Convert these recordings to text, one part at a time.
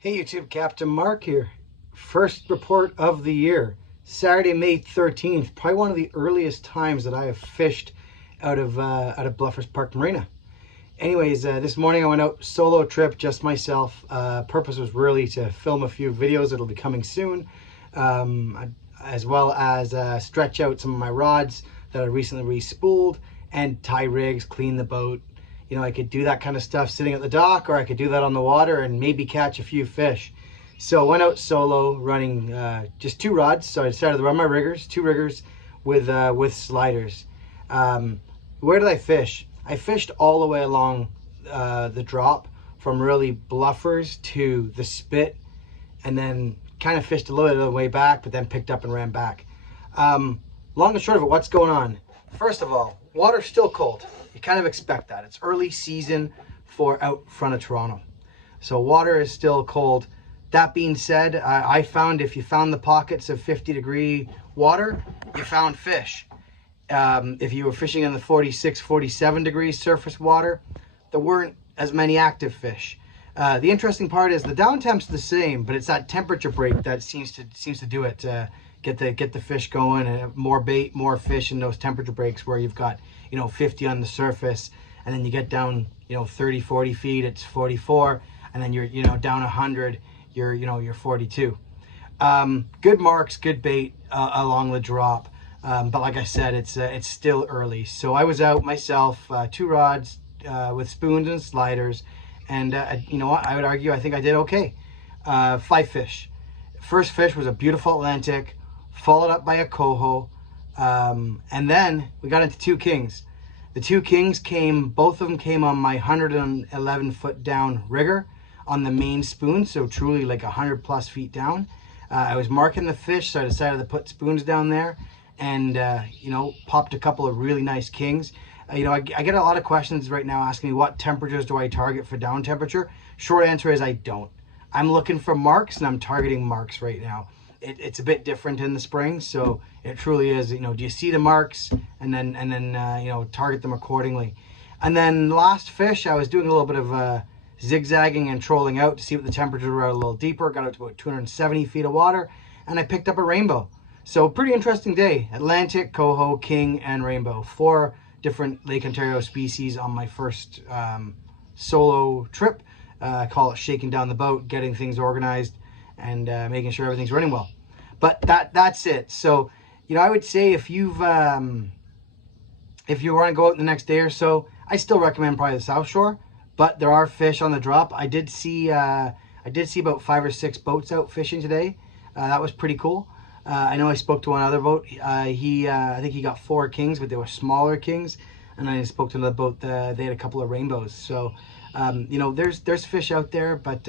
Hey YouTube, Captain Mark here. First report of the year. Saturday, May 13th. Probably one of the earliest times that I have fished out of Bluffers Park Marina. Anyways, this morning I went out solo trip, just myself. Purpose was really to film a few videos that'll be coming soon, as well as stretch out some of my rods that I recently re-spooled and tie rigs, clean the boat. You know, I could do that kind of stuff sitting at the dock, or I could do that on the water and maybe catch a few fish. So I went out solo running just two rods. So I decided to run my riggers, two riggers with sliders. Where did I fish? I fished all the way along the drop from really Bluffers to the spit, and then kind of fished a little bit of the way back, but then picked up and ran back. Long and short of it, what's going on? First of all, water's still cold. You kind of expect that. It's early season for out front of Toronto. So water is still cold. That being said, I found if you found the pockets of 50-degree water, you found fish. If you were fishing in the 46, 47 degree surface water, there weren't as many active fish. The interesting part is the down temp's the same, but it's that temperature break that seems to do it. Get the fish going, and more bait, more fish in those temperature breaks where you've got 50 on the surface, and then you get down 30, 40 feet, it's 44, and then you're down 100, you're 42. Good marks, good bait along the drop, but like I said, it's still early. So I was out myself, two rods with spoons and sliders, and you know what, I would argue I think I did okay. 5 fish. First fish was a beautiful Atlantic, followed up by a coho, and then we got into 2 kings. The 2 kings both of them came on my 111 foot down rigger on the main spoon, so truly like 100+ feet down. I was marking the fish, so I decided to put spoons down there, and popped a couple of really nice kings. I get a lot of questions right now asking me what temperatures do I target for down temperature. Short answer is I don't. I'm looking for marks, and I'm targeting marks right now. It's a bit different in the spring, so it truly is, do you see the marks, and then target them accordingly. And then last fish, I was doing a little bit of zigzagging and trolling out to see what the temperatures were a little deeper. Got out to about 270 feet of water, and I picked up a rainbow. So pretty interesting day. Atlantic, coho, king, and rainbow. 4 different Lake Ontario species on my first solo trip. I call it shaking down the boat, getting things organized, and making sure everything's running well. But that's it. So I would say if you want to go out the next day or so, I still recommend probably the South Shore, but there are fish on the drop. I did see about 5 or 6 boats out fishing today. That was pretty cool. I know I spoke to one other boat. I think he got 4 kings, but they were smaller kings. And I spoke to another boat. They had a couple of rainbows. So there's fish out there, but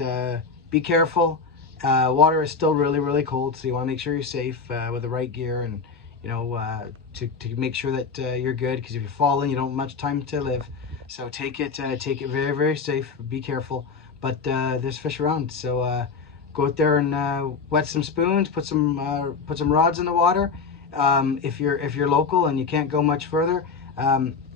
be careful. Water is still really, really cold, so you want to make sure you're safe with the right gear, and to make sure that you're good, because if you fall in, you don't have much time to live. So take it very, very safe. Be careful, but there's fish around, so go out there and wet some spoons, put some rods in the water. If you're local and you can't go much further,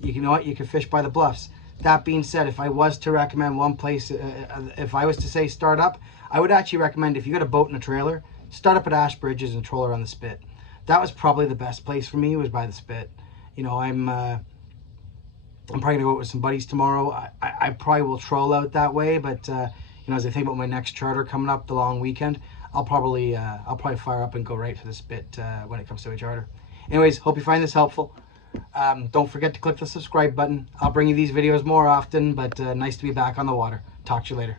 you can fish by the bluffs. That being said, if I was to recommend one place, if I was to say start up, I would actually recommend, if you got a boat and a trailer, start up at Ash Bridges and troll around the spit. That was probably the best place for me, was by the spit. I'm probably gonna go out with some buddies tomorrow. I probably will troll out that way, but as I think about my next charter coming up, the long weekend, I'll probably fire up and go right to the spit when it comes to a charter. Anyways, hope you find this helpful. Don't forget to click the subscribe button. I'll bring you these videos more often, but nice to be back on the water. Talk to you later.